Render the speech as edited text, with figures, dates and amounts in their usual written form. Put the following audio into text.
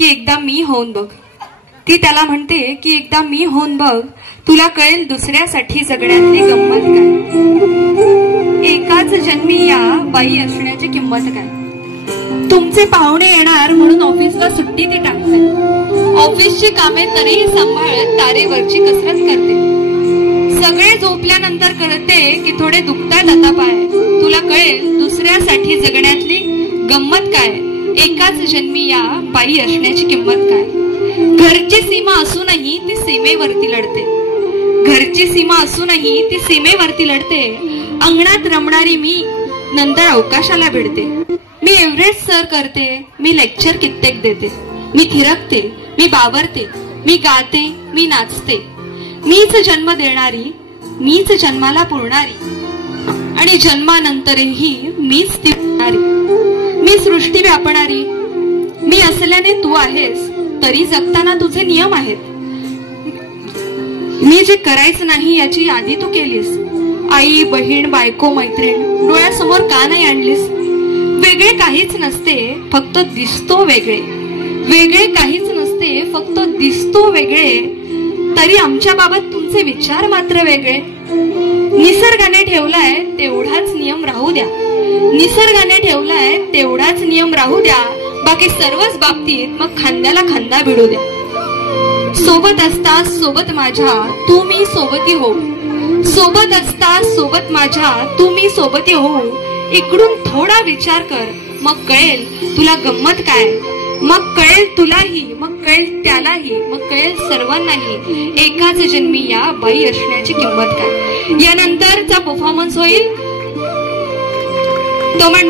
की एकदा मी होऊन बघ. ती त्याला म्हणते की एकदा मी होऊन बघ, तुला कळेल दुसऱ्यासाठी जगण्यातली गंमत काय. एकाच जन्मी या बाई असण्याची किंमत काय. तुमचे पाहुणे येणार म्हणून ऑफिसला सुट्टी ती टाकते. ऑफिसची कामे तरीही सांभाळत तारेवरची कसरत करते. सगळे झोपल्यानंतर करते की थोडे दुखतात आता पाय, तुला कळेल दुसऱ्यासाठी जगण्यातली गंमत काय. एकाच जन्मी या बाई असण्याची किंमत काय. घरची सीमा असूनही ती सीमेवरती लढते. घरची सीमा असूनही ती सीमेवरती लढते. अंगणात रमणारी मी नंतर अवकाशाला भिडते. मी एव्हरेस्ट सर करते, मी लेक्चर कित्येक देते. मी थिरकते, मी बावरते, मी गाते, मी नाचते. मीच जन्म देणारी, मीच जन्माला पुरणारी आणि जन्मानंतरही मीच ती पुरणारी. मी सृष्टी व्यापणारी. मी असल्याने तू आहेस, तरी जगताना तुझे नियम आहेत. मी जे करायचं नाही याची यादी तू केलीस. आई, बहीण, बायको, मैत्रीण डोळ्यासमोर का नाही आणलीस. वेगळे काहीच नसते, फक्त दिसतो वेगळे. वेगळे काहीच नसते, फक्त दिसतो वेगळे. तरी आमच्या बाबत तुमचे विचार मात्र वेगळे. निसर्गाने ठेवलाय तेवढाच नियम राहू द्या. निसर्गाने ठेवलाय तेवढाच नियम राहू द्या. बाकी सर्वच बाबतीत मग खांद्याला खांदा भिडू द्या. सोबत असता सोबत माझ्या तू मी सोबती हो. सोबत असता सोबत माझ्या तू मी सोबती हो. इकडून थोडा विचार कर, मग कळेल तुला गंमत काय. मग कळेल तुलाही, मग कळेल त्यालाही, मग कळेल सर्वांनाही एकाच जन्मी या बाई असण्याची किंमत काय. यानंतरचा परफॉर्मन्स होईल तो म्हणजे